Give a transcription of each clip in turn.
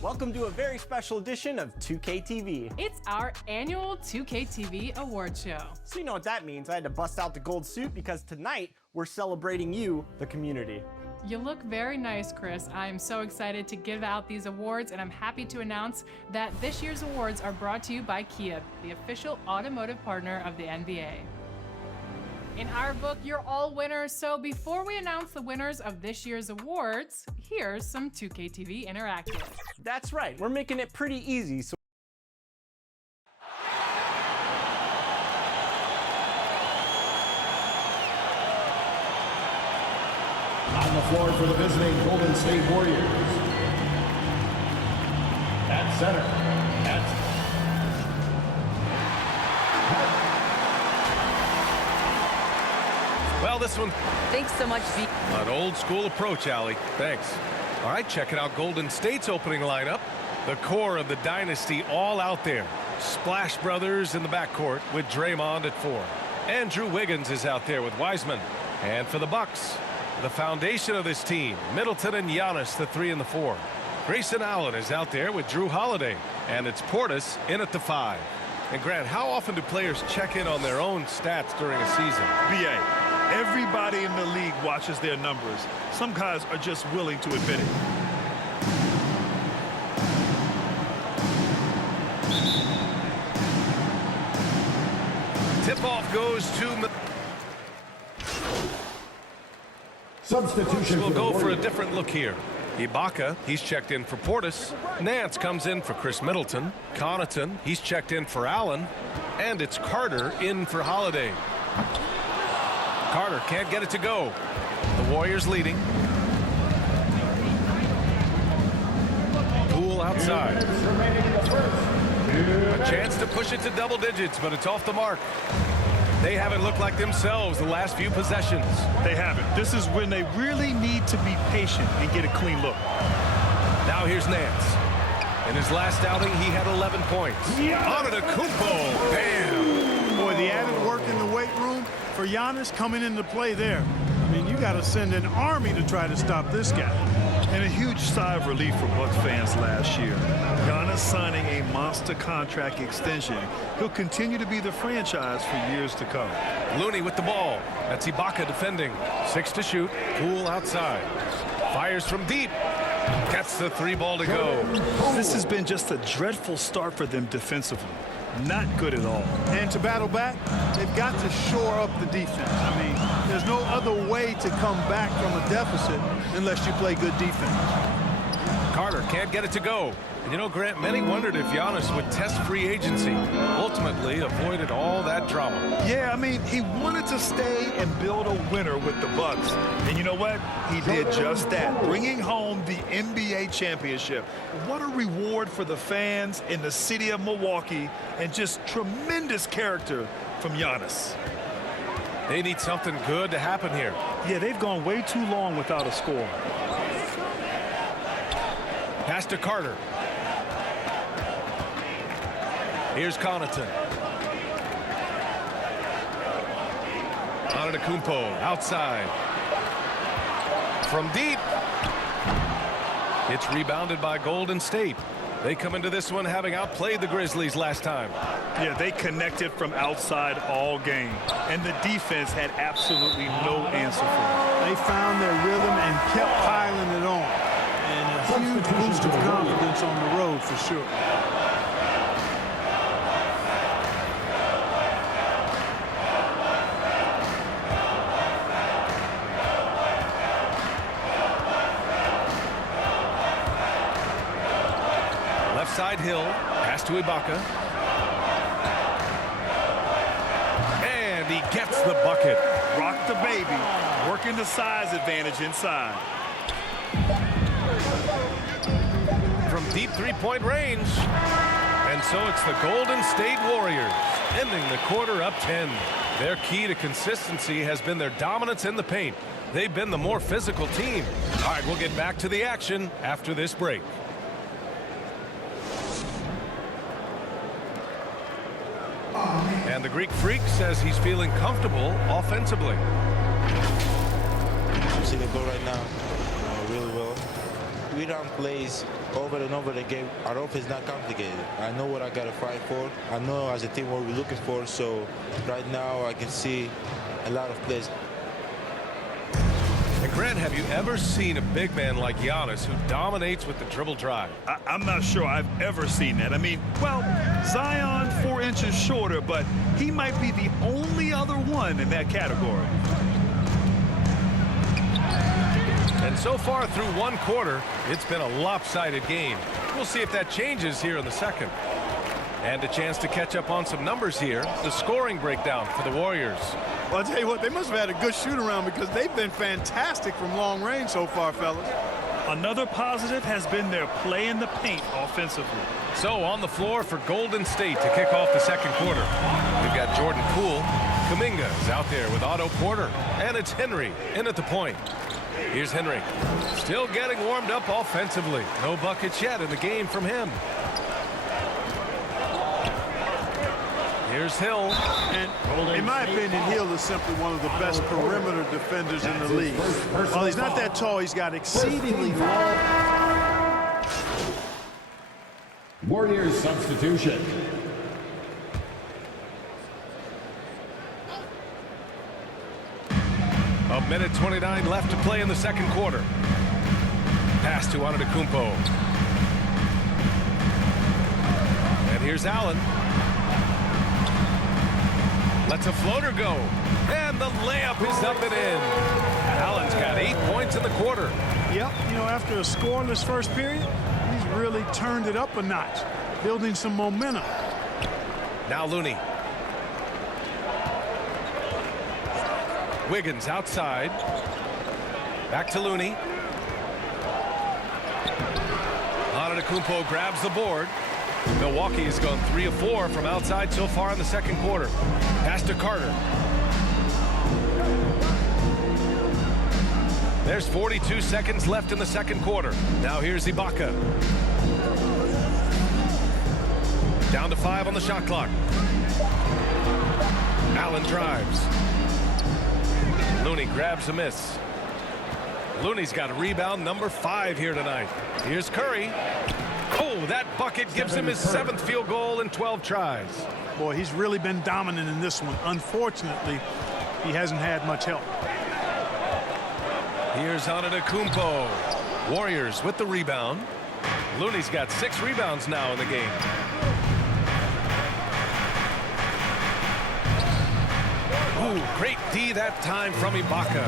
Welcome to a very special edition of 2K TV. It's our annual 2K TV award show. So you know what that means. I had to bust out the gold suit because tonight we're celebrating you, the community. You look very nice, Chris. I am so excited to give out these awards, and I'm happy to announce that this year's awards are brought to you by Kia, the official automotive partner of the NBA. In our book, you're all winners, so before we announce the winners of this year's awards, here's some 2K TV Interactive. That's right, we're making it pretty easy. So on the floor for the visiting Golden State Warriors. At center, Well, this one... Thanks so much, Z. An old school approach, Allie. Thanks. All right, checking out Golden State's opening lineup. The core of the dynasty all out there. Splash Brothers in the backcourt with Draymond at 4. Andrew Wiggins is out there with Wiseman. And for the Bucks, the foundation of this team, Middleton and Giannis, the 3 and the 4. Grayson Allen is out there with Drew Holiday. And it's Portis in at the 5. And Grant, how often do players check in on their own stats during a season? BA, everybody in the league watches their numbers. Some guys are just willing to admit it. Tip-off goes to... substitution. We'll go for a different look here. Ibaka, he's checked in for Portis. Nance comes in for Chris Middleton. Connaughton, he's checked in for Allen. And it's Carter in for Holiday. Carter can't get it to go. The Warriors leading. Poole outside. A chance to push it to double digits, but it's off the mark. They haven't looked like themselves the last few possessions. They haven't. This is when they really need to be patient and get a clean look. Now here's Nance. In his last outing, he had 11 points. Antetokounmpo, bam! Boy, the added work in the weight room for Giannis coming into play there. I mean, you got to send an army to try to stop this guy. And a huge sigh of relief for Bucks fans last year. Giannis signing a monster contract extension. He'll continue to be the franchise for years to come. Looney with the ball. That's Ibaka defending. 6 to shoot. Poole outside. Fires from deep. Gets the 3 ball to go. This has been just a dreadful start for them defensively. Not good at all. And to battle back, they've got to shore up the defense. I mean, there's no other way to come back from a deficit unless you play good defense. Carter can't get it to go. And you know, Grant, many wondered if Giannis would test free agency. Ultimately avoided all that drama. Yeah, I mean, he wanted to stay and build a winner with the Bucks. And you know what? He did just that, bringing home the NBA championship. What a reward for the fans in the city of Milwaukee, and just tremendous character from Giannis. They need something good to happen here. Yeah, they've gone way too long without a score. Pass to Carter. Here's Connaughton. Antetokounmpo outside. From deep. It's rebounded by Golden State. They come into this one having outplayed the Grizzlies last time. Yeah, they connected from outside all game. And the defense had absolutely no answer for it. They found their rhythm and kept piling it on. And a huge boost of confidence on the road for sure. Left side Hill. Pass to Ibaka. And he gets the bucket. Rock the baby. Working the size advantage inside. From deep three-point range. And so it's the Golden State Warriors ending the quarter up 10. Their key to consistency has been their dominance in the paint. They've been the more physical team. All right, we'll get back to the action after this break. And the Greek Freak says he's feeling comfortable offensively. I'm seeing it go right now really well. we run plays over and over again. Our offense is not complicated. I know what I got to fight for. I know as a team what we're looking for. So right now I can see a lot of plays. And Grant, have you ever seen a big man like Giannis who dominates with the dribble drive? I'm not sure I've ever seen that. I mean, well, Zion 4 inches shorter, but he might be the only other one in that category. And so far through one quarter, it's been a lopsided game. We'll see if that changes here in the second. And a chance to catch up on some numbers here. The scoring breakdown for the Warriors. Well, I'll tell you what, they must have had a good shoot-around because they've been fantastic from long range so far, fellas. Another positive has been their play in the paint offensively. So on the floor for Golden State to kick off the second quarter. We've got Jordan Poole. Kuminga is out there with Otto Porter. And it's Henry in at the point. Here's Henry. Still getting warmed up offensively. No buckets yet in the game from him. Here's Hill. And in my opinion, Hill is simply one of the best perimeter defenders in the league. While he's not that tall, he's got exceedingly long. Warriors substitution. A minute 29 left to play in the second quarter. Pass to Antetokounmpo. And here's Allen. Lets a floater go. And the layup is up and in. Allen's got 8 points in the quarter. Yep, you know, after a scoreless first period, he's really turned it up a notch, building some momentum. Now Looney. Wiggins outside. Back to Looney. Antetokounmpo grabs the board. Milwaukee has gone 3 of 4 from outside so far in the second quarter. Pass to Carter. There's 42 seconds left in the second quarter. Now here's Ibaka. Down to 5 on the shot clock. Allen drives. Looney grabs a miss. Looney's got rebound number 5 here tonight. Here's Curry. Oh, that bucket gives him his 7th field goal in 12 tries. Boy, he's really been dominant in this one. Unfortunately, he hasn't had much help. Here's Antetokounmpo. Warriors with the rebound. Looney's got 6 rebounds now in the game. Ooh, great D that time from Ibaka.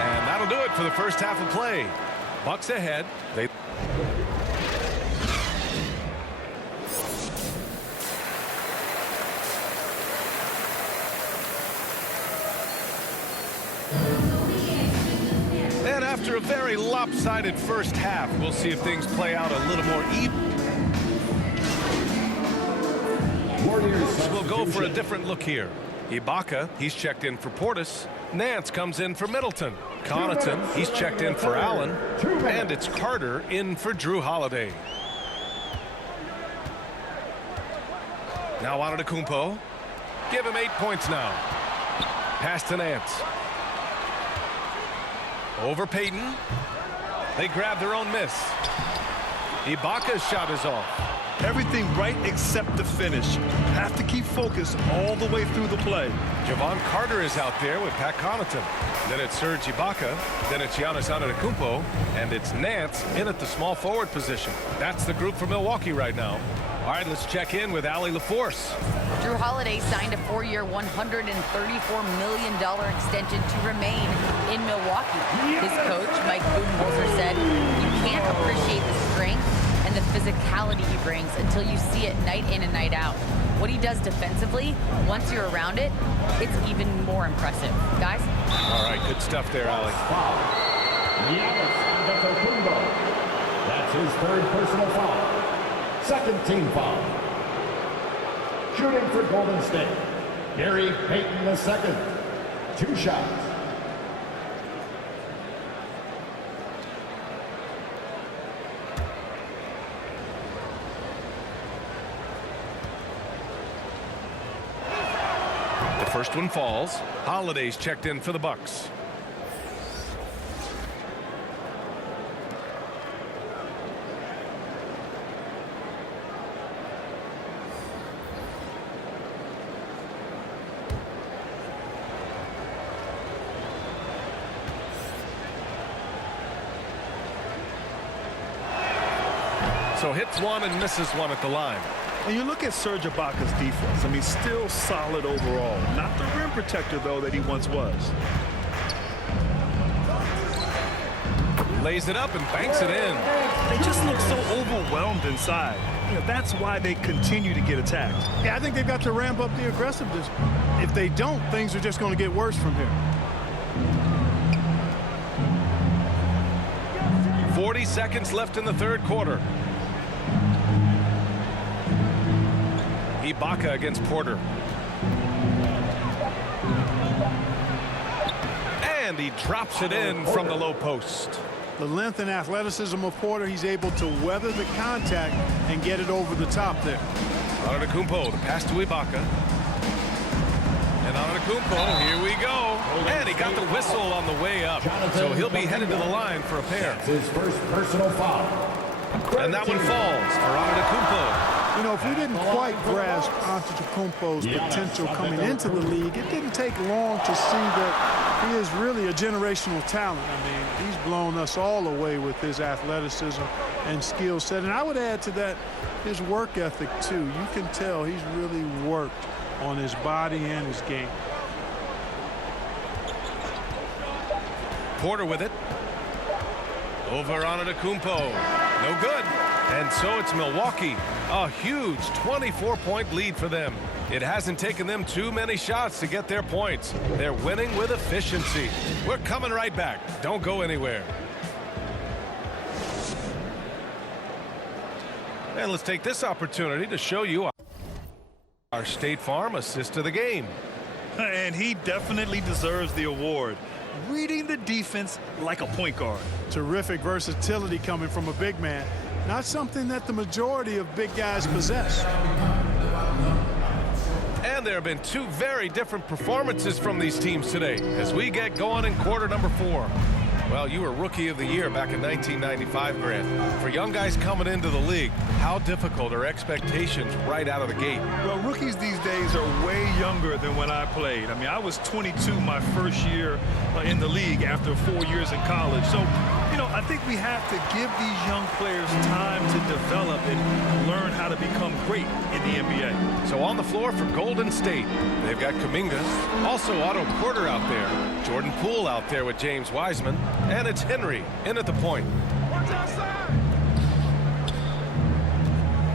And that'll do it for the first half of play. Bucks ahead. And after a very lopsided first half, we'll see if things play out a little more even. We'll go for a different look here. Ibaka, he's checked in for Portis. Nance comes in for Middleton. Connaughton, he's checked in for Allen. And it's Carter in for Drew Holiday. Now Antetokounmpo. Give him 8 points now. Pass to Nance. Over Payton. They grab their own miss. Ibaka's shot is off. Everything right except the finish. Have to keep focused all the way through the play. Javon Carter is out there with Pat Connaughton. Then it's Serge Ibaka. Then it's Giannis Antetokounmpo. And it's Nance in at the small forward position. That's the group for Milwaukee right now. All right, let's check in with Allie LaForce. Drew Holiday signed a 4-year, $134 million extension to remain in Milwaukee. His coach, Mike Budenholzer, said, "You can't appreciate the strength and the physicality he brings until you see it night in and night out. What he does defensively, once you're around it, it's even more impressive." Guys? All right, good stuff there, Allie. Giannis Antetokounmpo. That's his 3rd personal foul. 2nd team foul. Shooting for Golden State. Gary Payton II. 2 shots. The first one falls. Holiday's checked in for the Bucks. So hits one and misses one at the line. And you look at Serge Ibaka's defense. I mean, still solid overall. Not the rim protector, though, that he once was. Lays it up and banks it in. They just look so overwhelmed inside. You know, that's why they continue to get attacked. Yeah, I think they've got to ramp up the aggressiveness. If they don't, things are just going to get worse from here. 40 seconds left in the third quarter. Ibaka against Porter. And he drops it in from the low post. The length and athleticism of Porter, he's able to weather the contact and get it over the top there. Antetokounmpo, the pass to Ibaka. And Antetokounmpo, here we go. And he got the whistle on the way up. So he'll be headed to the line for a pair. His first personal foul. And that one falls for Antetokounmpo. You know, if we didn't quite grasp Antetokounmpo's potential coming into the league, it didn't take long to see that he is really a generational talent. I mean, he's blown us all away with his athleticism and skill set. And I would add to that his work ethic, too. You can tell he's really worked on his body and his game. Porter with it. Over Antetokounmpo. No good. And so it's Milwaukee. A huge 24-point lead for them. It hasn't taken them too many shots to get their points. They're winning with efficiency. We're coming right back. Don't go anywhere. And let's take this opportunity to show you our State Farm assist of the game. And he definitely deserves the award. Reading the defense like a point guard. Terrific versatility coming from a big man. Not something that the majority of big guys possess. And there have been two very different performances from these teams today as we get going in quarter number 4. Well, you were Rookie of the Year back in 1995, Grant. For young guys coming into the league, how difficult are expectations right out of the gate? Well, rookies these days are way younger than when I played. I mean, I was 22 my first year in the league after 4 years in college. So, you know, I think we have to give these young players time to develop and learn how to become great in the NBA. So on the floor for Golden State, they've got Kuminga, also Otto Porter out there, Jordan Poole out there with James Wiseman, and it's Henry in at the point.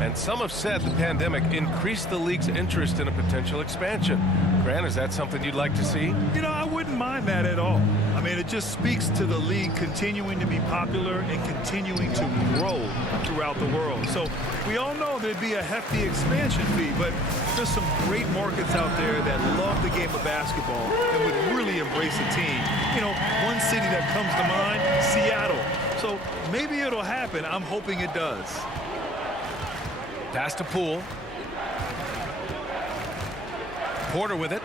And some have said the pandemic increased the league's interest in a potential expansion. Grant, is that something you'd like to see? You know, I wouldn't mind that at all. I mean, it just speaks to the league continuing to be popular and continuing to grow throughout the world. So we all know there'd be a hefty expansion fee, but there's some great markets out there that love the game of basketball and would really embrace a team. You know, one city that comes to mind, Seattle. So maybe it'll happen. I'm hoping it does. Pass to Poole. Porter with it.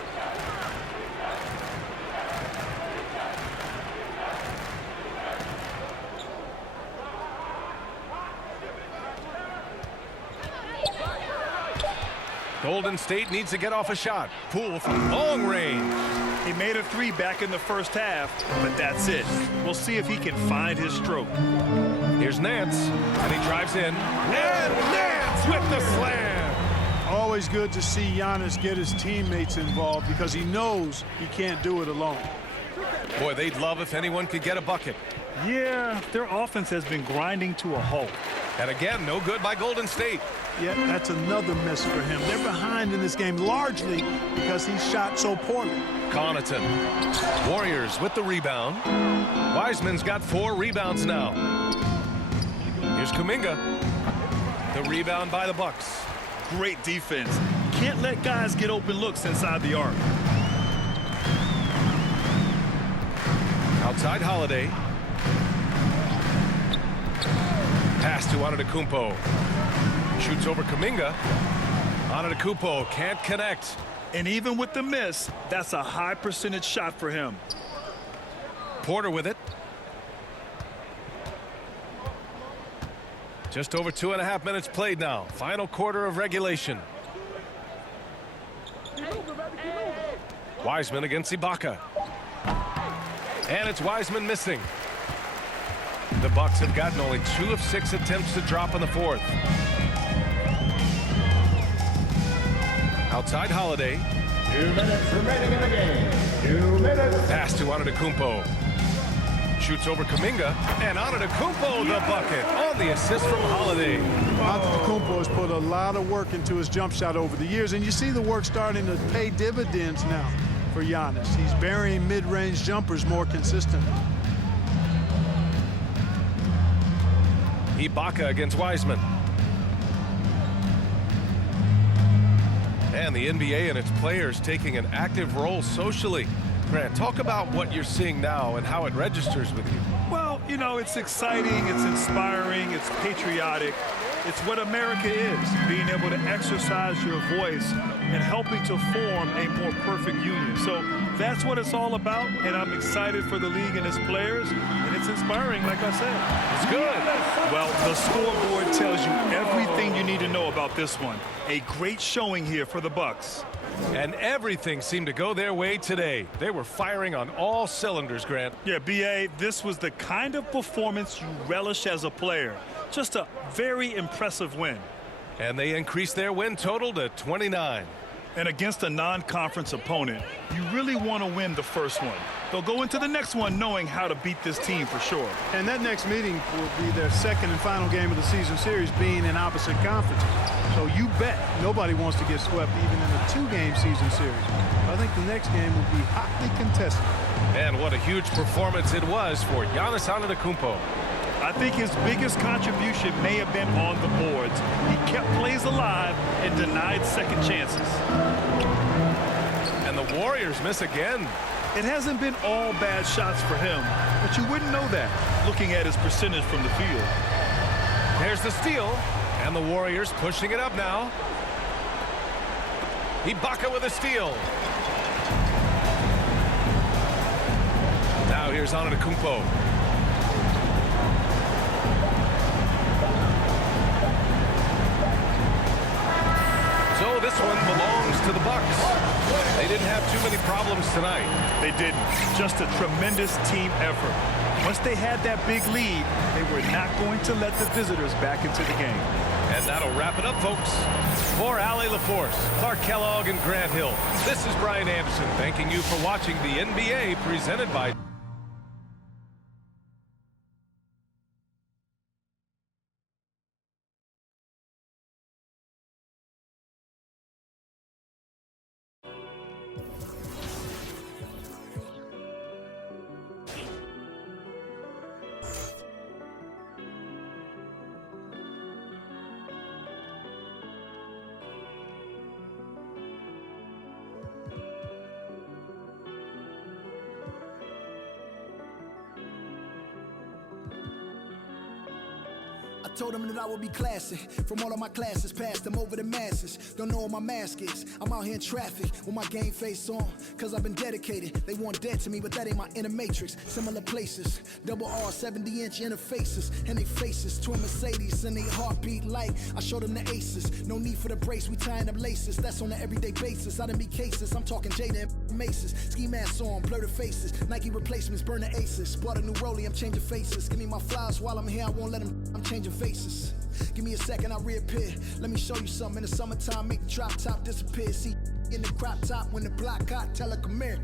Golden State needs to get off a shot. Poole from long range. He made a 3 back in the first half, but that's it. We'll see if he can find his stroke. Here's Nance, and he drives in. And Nance with the slam. Always good to see Giannis get his teammates involved because he knows he can't do it alone. Boy, they'd love if anyone could get a bucket. Yeah, their offense has been grinding to a halt. And again, no good by Golden State. Yeah, that's another miss for him. They're behind in this game largely because he shot so poorly. Connaughton. Warriors with the rebound. Wiseman's got 4 rebounds now. Here's Kuminga. The rebound by the Bucks. Great defense. Can't let guys get open looks inside the arc. Outside Holiday. Pass to Antetokounmpo. Shoots over Kuminga. Antetokounmpo can't connect. And even with the miss, that's a high percentage shot for him. Porter with it. Just over 2.5 minutes played now. Final quarter of regulation. Wiseman against Ibaka. And it's Wiseman missing. The Bucks have gotten only 2 of 6 attempts to drop in the fourth. Outside Holiday. 2 minutes remaining in the game. 2 minutes. Pass to Antetokounmpo. Shoots over Kuminga, and Antetokounmpo the bucket on the assist from Holiday. Antetokounmpo has put a lot of work into his jump shot over the years, and you see the work starting to pay dividends now for Giannis. He's burying mid-range jumpers more consistently. Ibaka against Wiseman. And the NBA and its players taking an active role socially. Grant, talk about what you're seeing now and how it registers with you. Well, you know, it's exciting, it's inspiring, it's patriotic. It's what America is, being able to exercise your voice and helping to form a more perfect union. So that's what it's all about, and I'm excited for the league and its players, and it's inspiring, like I said. It's good. Well, the scoreboard tells you everything you need to know about this one. A great showing here for the Bucks. And everything seemed to go their way today. They were firing on all cylinders, Grant. Yeah, B.A., this was the kind of performance you relish as a player. Just a very impressive win. And they increased their win total to 29. And against a non-conference opponent, you really want to win the first one. They'll go into the next one knowing how to beat this team for sure. And that next meeting will be their second and final game of the season series, being in opposite conferences. So you bet nobody wants to get swept even in a 2-game season series. I think the next game will be hotly contested. And what a huge performance it was for Giannis Antetokounmpo. I think his biggest contribution may have been on the boards. He kept plays alive and denied second chances. And the Warriors miss again. It hasn't been all bad shots for him, but you wouldn't know that looking at his percentage from the field. There's the steal, and the Warriors pushing it up now. Ibaka with a steal. Now here's Antetokounmpo. So this one belongs to the Bucks. They didn't have too many problems tonight. They didn't. Just a tremendous team effort. Once they had that big lead, they were not going to let the visitors back into the game. And that'll wrap it up, folks. For Allie LaForce, Clark Kellogg, and Grant Hill, this is Brian Anderson thanking you for watching the NBA presented by I told them that I would be classy. From all of my classes, passed them over the masses. Don't know what my mask is. I'm out here in traffic with my game face on. Cause I've been dedicated. They want dead to me, but that ain't my inner matrix. Similar places. Double R, 70-inch interfaces. And they faces. Twin Mercedes and they heartbeat like I showed them the aces. No need for the brace, we tying up laces. That's on an everyday basis. I done be cases. I'm talking Jada and Maces. Ski masks on, blur the faces. Nike replacements, burn the aces. Bought a new rollie, I'm changing faces. Give me my flowers while I'm here, I won't let them. I'm changing faces. Give me a second, I reappear. Let me show you something. In the summertime, make the drop top disappear. See in the crop top when the block hot, tell her come here.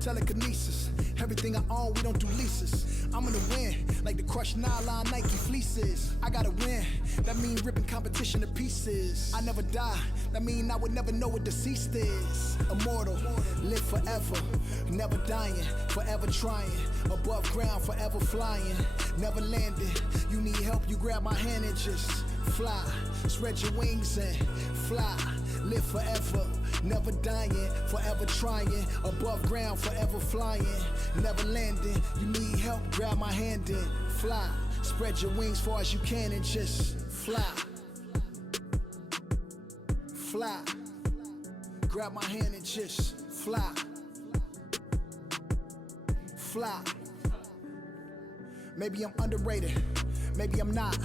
Telekinesis, everything I own, we don't do leases. I'm gonna win, like the crushed nylon Nike fleeces. I gotta win, that mean ripping competition to pieces. I never die, that mean I would never know what deceased is. Immortal, live forever, never dying, forever trying. Above ground, forever flying, never landing. You need help, you grab my hand and just fly. Spread your wings and fly. Live forever, never dying, forever trying. Above ground, forever flying, never landing. You need help, grab my hand and fly. Spread your wings far as you can and just fly. Fly. Grab my hand and just fly. Fly. Maybe I'm underrated, maybe I'm not.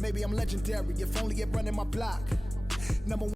Maybe I'm legendary, if only it running my block. Number one.